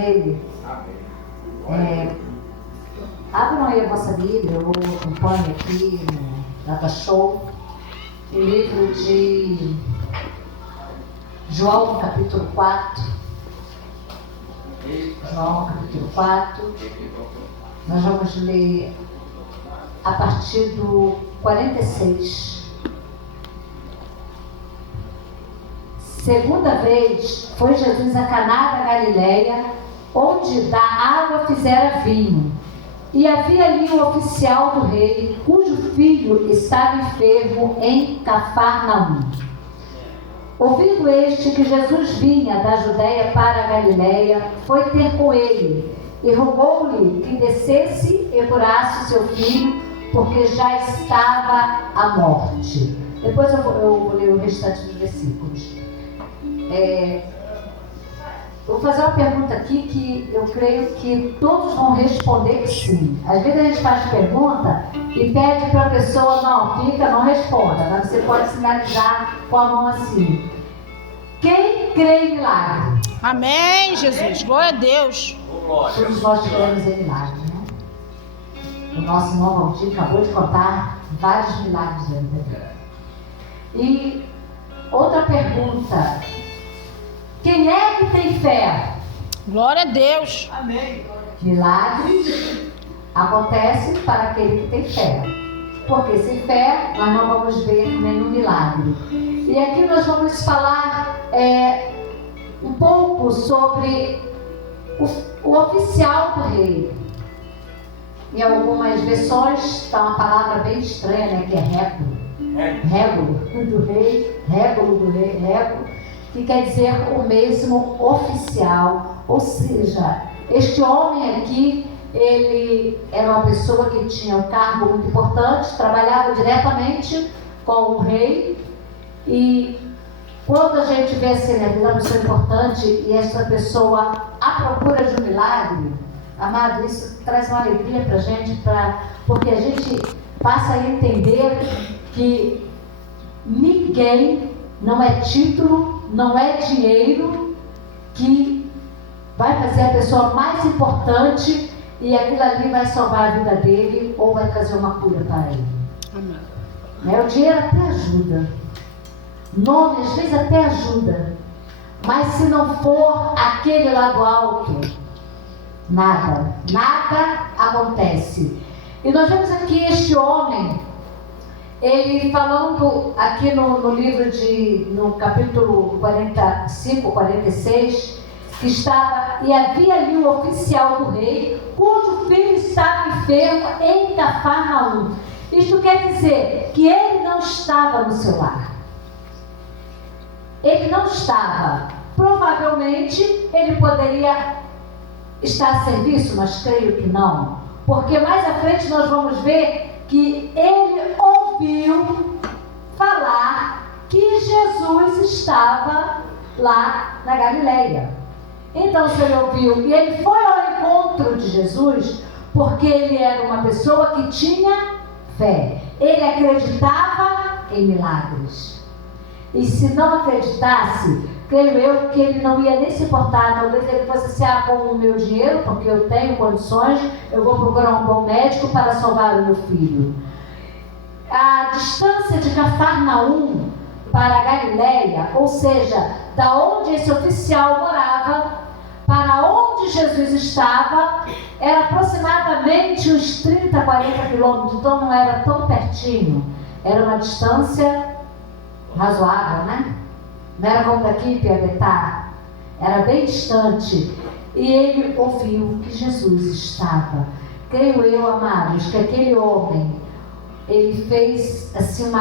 nele. Abram aí a vossa Bíblia, eu acompanho aqui no Data Show, o livro de João, capítulo 4. João, capítulo 4. Nós vamos ler a partir do 46. Segunda vez foi Jesus a Caná da Galileia, onde da água fizera vinho. E havia ali um oficial do rei, cujo filho estava enfermo em Cafarnaum. Ouvindo este que Jesus vinha da Judeia para a Galileia, foi ter com ele, e rogou-lhe que descesse e curasse o seu filho, porque já estava à morte. Depois eu vou ler o restante dos versículos. Eu vou fazer uma pergunta aqui que eu creio que todos vão responder que sim. Às vezes a gente faz pergunta e pede para a pessoa, não, fica, não responda. Mas você pode sinalizar com a mão assim. Quem crê em milagre? Amém, Jesus. Glória a Deus. Todos nós tivemos em milagre, né? O nosso irmão Valdir acabou de contar vários milagres da vida dele. E outra pergunta. Quem é que tem fé? Glória a Deus. Amém. Milagres acontecem para aquele que tem fé. Porque sem fé nós não vamos ver nenhum milagre. E aqui nós vamos falar um pouco sobre o oficial do rei. Em algumas versões está uma palavra bem estranha, né, que é régulo. Régulo do rei, régulo, que quer dizer o mesmo oficial. Ou seja, este homem aqui, ele era uma pessoa que tinha um cargo muito importante, trabalhava diretamente com o rei. E quando a gente vê assim, né, uma pessoa importante e essa pessoa à procura de um milagre, amado, isso traz uma alegria para a gente, porque a gente passa a entender que ninguém, não é título, não é dinheiro que vai fazer a pessoa mais importante e aquilo ali vai salvar a vida dele ou vai trazer uma cura para ele. Amém. O dinheiro até ajuda, nome às vezes até ajuda, mas se não for aquele lá do alto, nada acontece. E nós vemos aqui este homem, ele falando aqui no livro no capítulo 45, 46, que estava, e havia ali um oficial do rei, cujo filho estava enfermo em Cafarnaum. Isto quer dizer que ele não estava no seu lar. Ele não estava. Provavelmente ele poderia estar a serviço, mas creio que não. Porque mais à frente nós vamos ver que ele ouviu falar que Jesus estava lá na Galileia. Então, se ele ouviu e ele foi ao encontro de Jesus, porque ele era uma pessoa que tinha fé. Ele acreditava em milagres. E se não acreditasse, creio eu que ele não ia nem se importar. Talvez ele fosse assim, com o meu dinheiro, porque eu tenho condições, eu vou procurar um bom médico para salvar o meu filho. A distância de Cafarnaum para a Galileia, ou seja, da onde esse oficial morava, para onde Jesus estava, era aproximadamente uns 30, 40 quilômetros, então não era tão pertinho, era uma distância razoável, né? Não era como daqui em Piabetá, era bem distante. E ele ouviu que Jesus estava. Creio eu, amados, que aquele homem, ele fez assim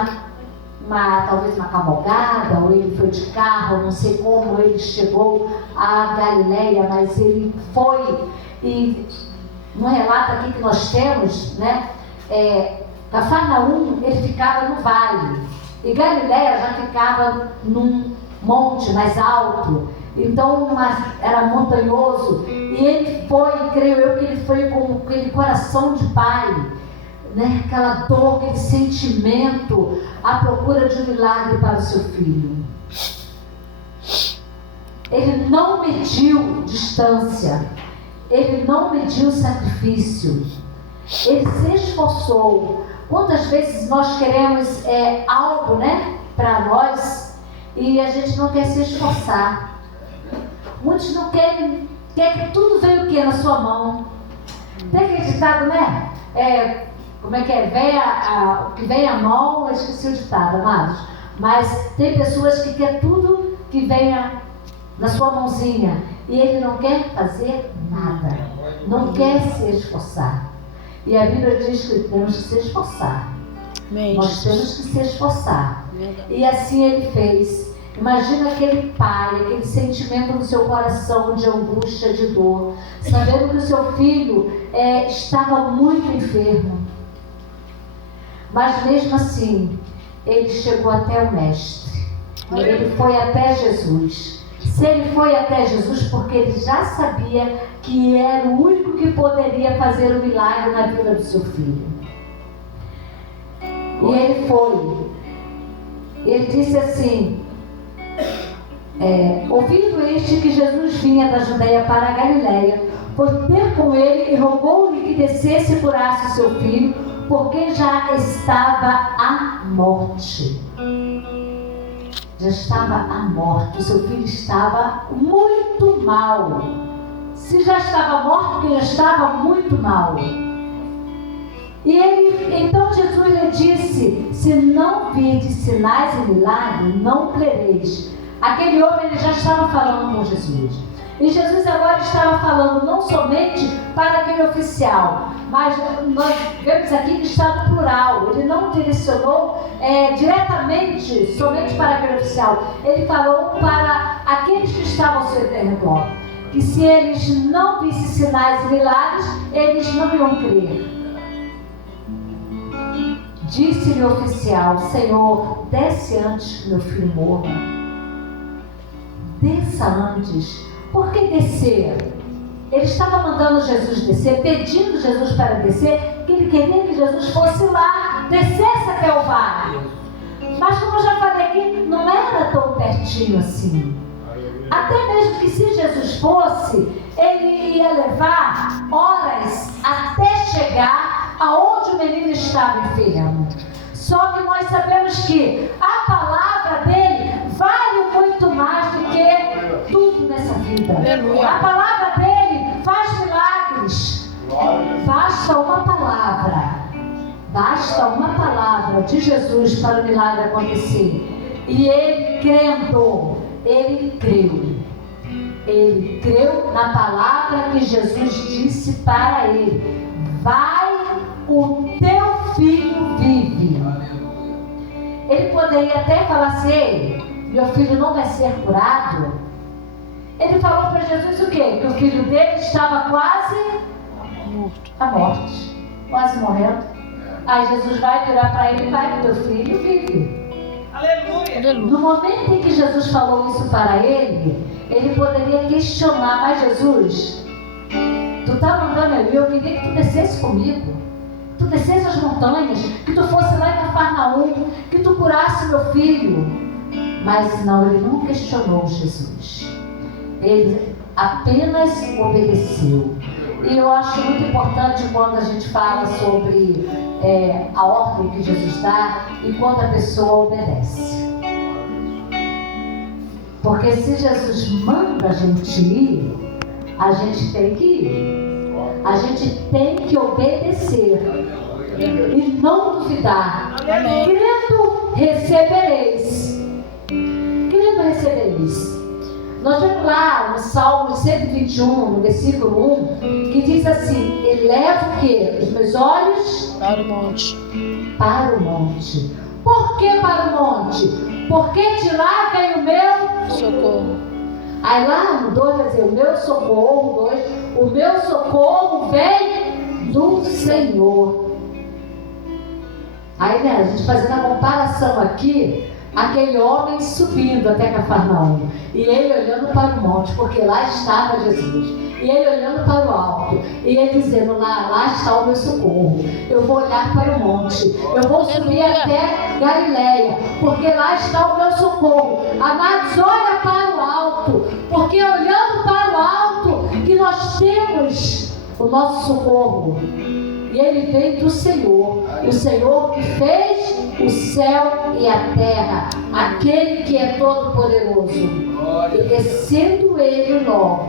talvez uma cavalgada, ou ele foi de carro, não sei como ele chegou à Galileia, mas ele foi. E no relato aqui que nós temos, né, Cafarnaum, ele ficava no vale, e Galileia já ficava num monte mais alto, então era montanhoso, e ele foi, creio eu que ele foi com aquele coração de pai, né? Aquela dor, aquele sentimento, à procura de um milagre para o seu filho. Ele não mediu distância. Ele não mediu sacrifício. Ele se esforçou. Quantas vezes nós queremos algo, né, para nós e a gente não quer se esforçar? Muitos não querem, quer que tudo venha o quê? Na sua mão. Tem aquele ditado, né? Como é que é? O que vem à mão, eu esqueci o ditado, amados. Mas tem pessoas que querem tudo que venha na sua mãozinha e ele não quer fazer nada, não quer se esforçar. E a Bíblia diz que temos que se esforçar. Nós temos que se esforçar. E assim ele fez. Imagina aquele pai, aquele sentimento no seu coração de angústia, de dor, sabendo que o seu filho estava muito enfermo. Mas mesmo assim, ele chegou até o mestre. Ele foi até Jesus. Se ele foi até Jesus, porque ele já sabia que era o único que poderia fazer o milagre na vida do seu filho. E ele foi. Ele disse assim, ouvindo este que Jesus vinha da Judeia para a Galileia, foi ter com ele e rogou-lhe que descesse e curasse o seu filho, porque já estava à morte. Já estava à morte, o seu filho estava muito mal. Se já estava morto, porque já estava muito mal. Então Jesus lhe disse, se não virdes sinais e milagres, não crereis. Aquele homem ele já estava falando com Jesus. E Jesus agora estava falando não somente para aquele oficial, mas nós vemos aqui que está no plural. Ele não direcionou diretamente somente para aquele oficial. Ele falou para aqueles que estavam ao seu redor. Que se eles não vissem sinais e milagres, eles não iam crer. Disse-lhe o oficial, Senhor, desce antes que meu filho morra. Desça antes. Por que descer? Ele estava mandando Jesus descer, pedindo Jesus para descer, porque ele queria que Jesus fosse lá, descesse até o vale. Mas como eu já falei aqui, não era tão pertinho assim. Até mesmo que se Jesus fosse, ele ia levar horas até chegar aonde o menino estava enfermo. Só que nós sabemos que a palavra dele vale muito mais do que tudo nessa vida. Aleluia. A palavra dele faz milagres. Basta uma palavra. Basta uma palavra de Jesus para o milagre acontecer. E ele crendo, ele creu. Ele creu na palavra que Jesus disse para ele. Vai, o teu filho vive. Ele poderia até falar assim, meu filho não vai ser curado. Ele falou para Jesus o quê? Que o filho dele estava quase à morte, quase morrendo. Aí Jesus vai virar para ele, vai que teu filho vive. Aleluia. No momento em que Jesus falou isso para ele, ele poderia questionar, mas Jesus, tu está mandando eu queria que tu descesse comigo. Tu descesse as montanhas, que tu fosse lá em Cafarnaum, que tu curasse meu filho. Mas não, ele não questionou Jesus. Ele apenas obedeceu. E eu acho muito importante quando a gente fala sobre a ordem que Jesus dá e quando a pessoa obedece. Porque se Jesus manda a gente ir, a gente tem que ir. A gente tem que obedecer e não duvidar. Crendo, recebereis. Crendo, recebereis. Nós vemos lá no Salmo 121, no versículo 1, que diz assim, eleva o quê? Os meus olhos para o monte. Para o monte. Por que para o monte? Porque de lá vem o meu socorro. Aí lá no 2 vai dizer, o meu socorro, o meu socorro vem do Senhor. Aí, né, a gente fazendo a comparação aqui, aquele homem subindo até Cafarnaum, e ele olhando para o monte, porque lá estava Jesus. E ele olhando para o alto. E ele dizendo, lá está o meu socorro. Eu vou olhar para o monte. Eu vou subir até Galileia. Porque lá está o meu socorro. Amados, olha para o alto. Porque olhando para o alto que nós temos o nosso socorro. E ele vem do Senhor. O Senhor que fez o céu e a terra. Aquele que é todo poderoso. E descendo ele logo,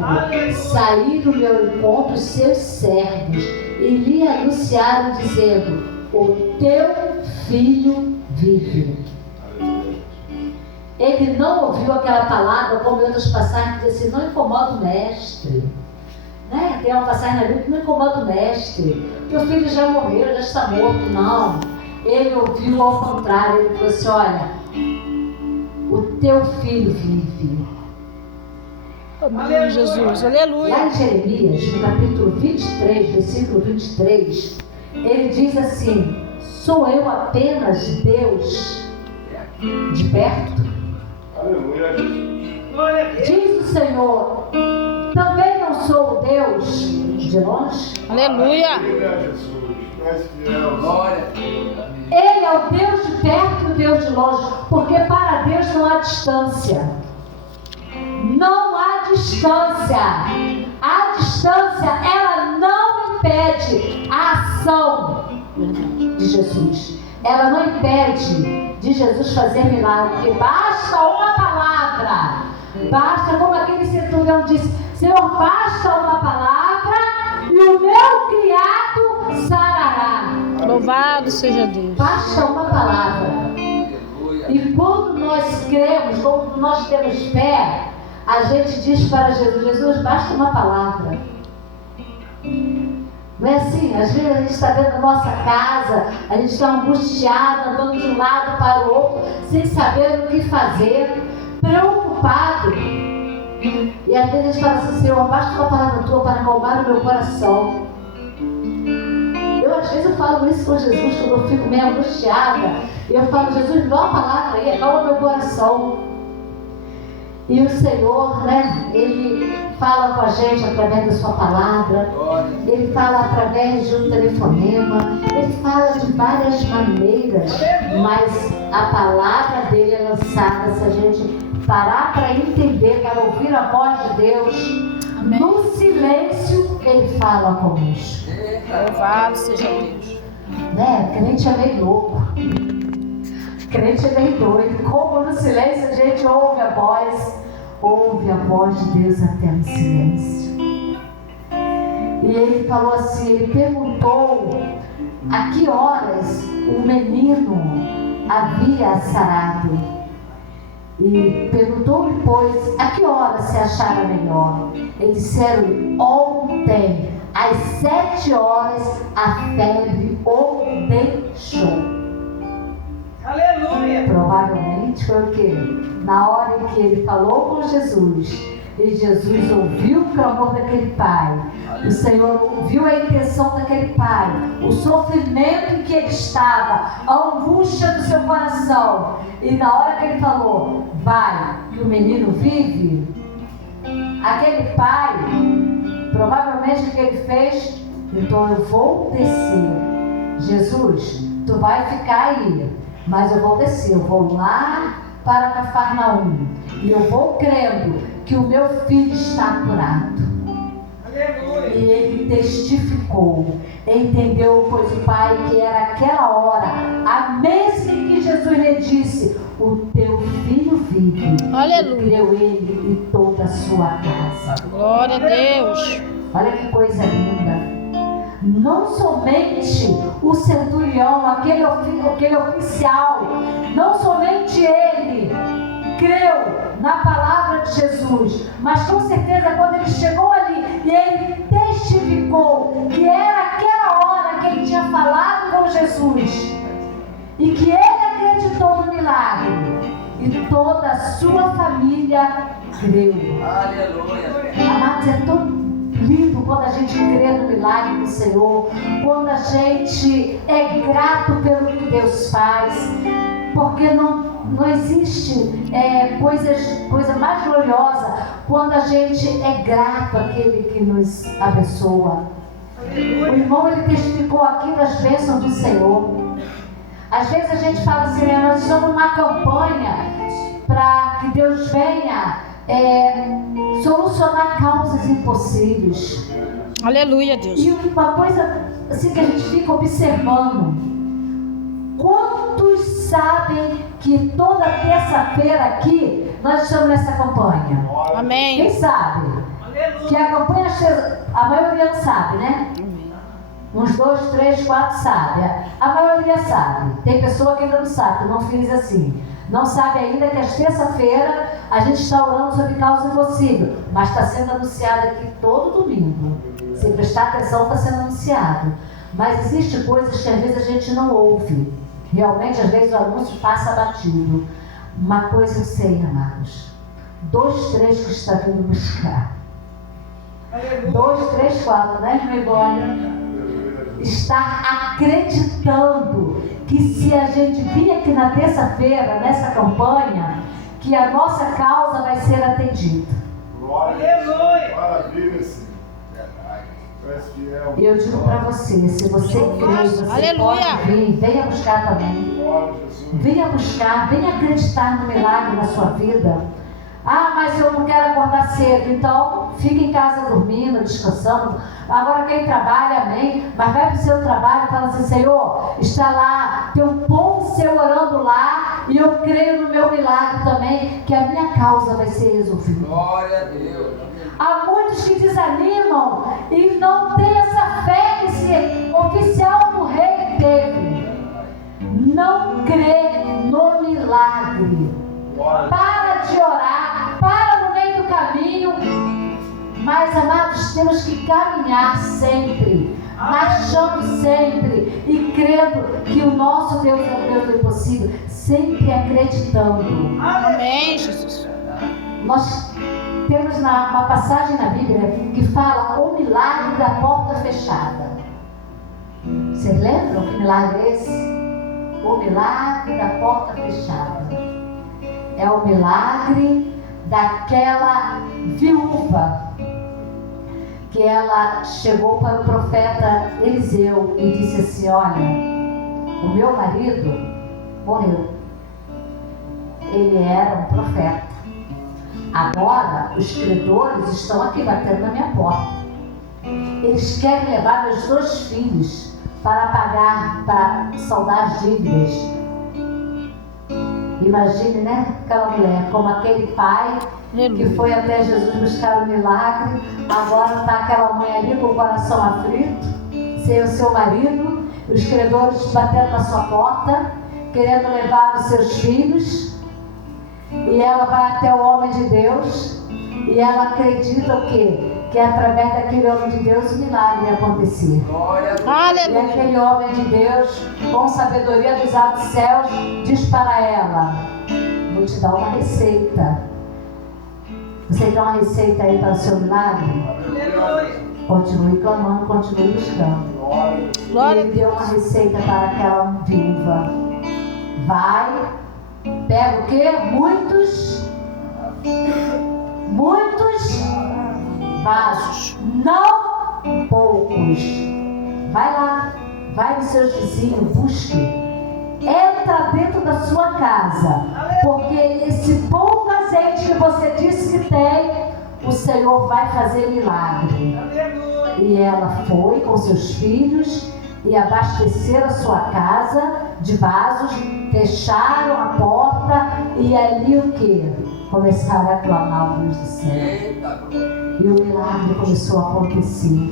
saíram ao meu encontro os seus servos e lhe anunciaram dizendo, o teu filho vive. Ele não ouviu aquela palavra, como em outras passagens, que diz assim, não incomoda o mestre. Né? Tem uma passagem na Bíblia que não incomoda o mestre. Teu filho já morreu, já está morto. Não. Ele ouviu ao contrário, ele falou assim, olha, o teu filho vive. Amém, Jesus, aleluia. Lá em Jeremias, no capítulo 23, versículo 23, ele diz assim, sou eu apenas Deus de perto? Aleluia. Diz o Senhor, também não sou Deus de longe? Aleluia. Ele é o Deus de perto e o Deus de longe, porque para Deus não há distância. Não há distância. A distância, ela não impede a ação de Jesus. Ela não impede de Jesus fazer milagre, porque basta uma palavra. Basta, como aquele centurião disse, Senhor, basta uma palavra e o meu criado sarará. Louvado seja Deus. Basta uma palavra. E quando nós cremos, quando nós temos fé, a gente diz para Jesus, Jesus, basta uma palavra. Não é assim? Às vezes a gente está dentro da nossa casa, a gente está angustiado, andando de um lado para o outro, sem saber o que fazer, preocupado. E às vezes a gente fala assim, Senhor, basta uma palavra tua para acalmar o meu coração. Às vezes eu falo isso com Jesus, quando eu fico meio angustiada. E eu falo, Jesus, me dá uma palavra aí, acalma meu coração. E o Senhor, né, Ele fala com a gente através da sua palavra. Ele fala através de um telefonema. Ele fala de várias maneiras. Mas a palavra dele é lançada se a gente parar para entender, para ouvir a voz de Deus. Amém. No silêncio, Ele fala conosco. Louvado seja Deus. Né? Crente é meio louco. Crente é meio doido. Como no silêncio a gente ouve a voz de Deus até no silêncio. E ele falou assim, ele perguntou a que horas o menino havia sarado. E perguntou-lhe, pois, a que horas se achara melhor? Eles disseram, ontem, às 7 horas, a febre o deixou. Aleluia! Provavelmente foi o quê? Na hora em que ele falou com Jesus, e Jesus ouviu o clamor daquele pai, o Senhor ouviu a intenção daquele pai, o sofrimento em que ele estava, a angústia do seu coração, e na hora que ele falou, vai, que o menino vive, aquele pai, provavelmente o que ele fez, então eu vou descer. Jesus, tu vai ficar aí, mas eu vou descer, eu vou lá para Cafarnaum, e eu vou crendo que o meu filho está curado. Aleluia. E ele testificou, entendeu, pois o pai, que era aquela hora, a mesma em que Jesus lhe disse, o teu filho vive. Aleluia. E creu ele e toda a sua casa. Glória a Deus. Olha que coisa linda. Não somente o centurião, aquele oficial, não somente ele creu na palavra de Jesus, mas com certeza quando ele chegou ali e ele testificou que era aquela hora que ele tinha falado com Jesus e que ele acreditou no milagre e toda a sua família creu. Aleluia. Amados, é tão lindo quando a gente crê no milagre do Senhor, quando a gente é grato pelo que Deus faz, porque não não existe coisa mais gloriosa quando a gente é grato àquele que nos abençoa. O irmão, ele testificou aqui das bênçãos do Senhor. Às vezes a gente fala assim, né, nós estamos numa campanha para que Deus venha solucionar causas impossíveis. Aleluia, Deus. E uma coisa assim que a gente fica observando: quantos sabem que toda terça-feira aqui nós estamos nessa campanha? Amém. Quem sabe? Que a campanha, a maioria não sabe, né? Uns 2, 3, 4 sabe. A maioria sabe. Tem pessoa que ainda não sabe, que não fiz assim. Não sabe ainda que às terça-feira a gente está orando sobre causa impossível, mas está sendo anunciado aqui todo domingo. Se prestar atenção, está sendo anunciado. Mas existem coisas que às vezes a gente não ouve. Realmente, às vezes o anúncio passa batido. Uma coisa eu sei, amados: 2, 3 que está vindo buscar. 2, 3, 4, né, meu irmão? Está acreditando que se a gente vir aqui na terça-feira, nessa campanha, que a nossa causa vai ser atendida. Aleluia! Maravilha, sim. E eu digo para você, se você crê, você Aleluia. pode vir, venha buscar também. Venha buscar, venha acreditar no milagre na sua vida. Ah, mas eu não quero acordar cedo, então fica em casa dormindo, descansando. Agora quem trabalha, amém, mas vai para o seu trabalho e fala assim: Senhor, está lá, tem um povo seu orando lá, e eu creio no meu milagre também, que a minha causa vai ser resolvida. Glória a Deus. Há muitos que desanimam e não têm essa fé que esse oficial do rei teve. Não crê no milagre. Para de orar, para no meio do caminho. Mas, amados, temos que caminhar sempre, marchando sempre e crendo que o nosso Deus é o Deus do impossível, sempre acreditando. Amém, Jesus. Nós temos uma passagem na Bíblia que fala o milagre da porta fechada. Vocês lembram que milagre é esse? O milagre da porta fechada. É o milagre daquela viúva que ela chegou para o profeta Eliseu e disse assim: olha, o meu marido morreu. Ele era um profeta. Agora os credores estão aqui batendo na minha porta. Eles querem levar meus 2 filhos para pagar, para saldar as dívidas. Imagine, né? Aquela mulher, como aquele pai que foi até Jesus buscar o milagre. Agora está aquela mãe ali com o coração aflito, sem o seu marido, os credores batendo na sua porta, querendo levar os seus filhos. E ela vai até o homem de Deus e ela acredita o quê? Que através daquele homem de Deus o milagre ia acontecer. E aquele homem de Deus, com sabedoria dos altos céus, diz para ela: vou te dar uma receita. Você quer uma receita aí para o seu milagre? Continue clamando, continue buscando. E ele deu uma receita para aquela viúva. Vai, pega o quê? Muitos vasos, não poucos. Vai lá, vai nos seus vizinhos, busque. Entra dentro da sua casa, porque esse pouco azeite que você disse que tem, o Senhor vai fazer milagre. E ela foi com seus filhos e abasteceram a sua casa de vasos, fecharam a porta e ali o que? Começaram a clamar o Deus do céu. E o milagre começou a acontecer.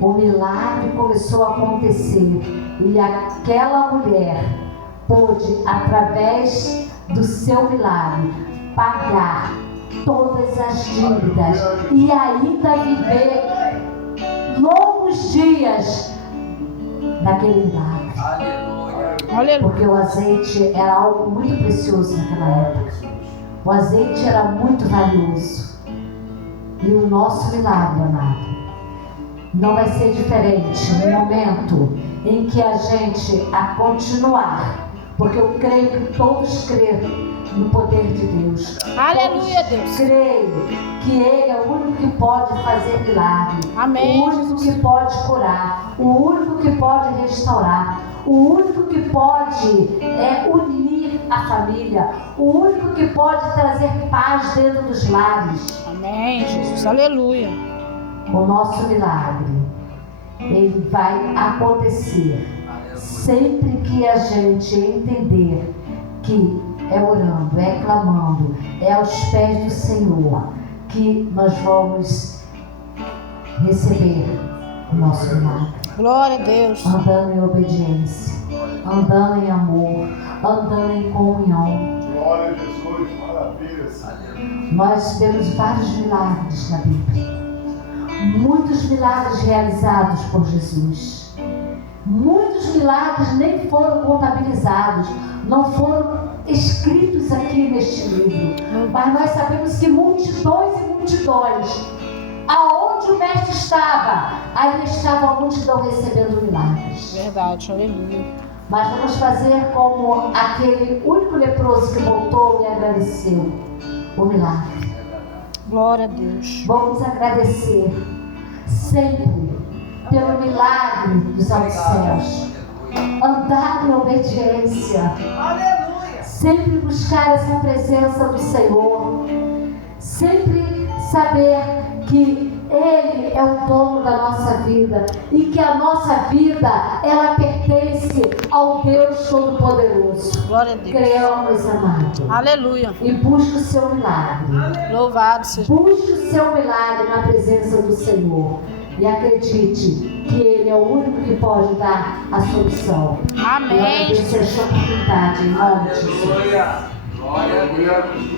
O milagre começou a acontecer. E aquela mulher pôde, através do seu milagre, pagar todas as dívidas e ainda viver longos dias naquele milagre. Porque o azeite era algo muito precioso naquela época. O azeite era muito valioso. E o nosso milagre, amado, não vai ser diferente no momento em que a gente a continuar porque eu creio que todos creem no poder de Deus. Aleluia, Todos Deus. creem que Ele é o único que pode fazer milagre. Amém, O único que pode curar. O único que pode restaurar. O único que pode unir a família. O único que pode trazer paz dentro dos lares. Amém, Jesus. Aleluia. O nosso milagre, ele vai acontecer sempre que a gente entender que é orando, é clamando, é aos pés do Senhor que nós vamos receber o nosso milagre. Glória a Deus. Andando em obediência, andando em amor, andando em comunhão. Glória a Jesus, maravilhas. Nós temos vários milagres na Bíblia. Muitos milagres realizados por Jesus. Muitos milagres nem foram contabilizados, não foram escritos aqui neste livro. Mas nós sabemos que multidões e multidões, aonde o mestre estava, ali estava a multidão recebendo milagres. Verdade, aleluia. Mas vamos fazer como aquele único leproso que voltou e agradeceu o milagre. Glória a Deus. Vamos agradecer sempre pelo milagre dos altos céus. Andar em obediência. Aleluia. Sempre buscar essa presença do Senhor. Sempre saber que Ele é o dono da nossa vida e que a nossa vida, ela pertence ao Deus Todo-Poderoso. Glória a Deus. Creamos, amado. Aleluia. E busque o seu milagre. Louvado seja. Busque o seu milagre na presença do Senhor. E acredite que Ele é o único que pode dar a solução. Amém. Eu agradeço esta oportunidade em nome de Jesus. Glória a Deus.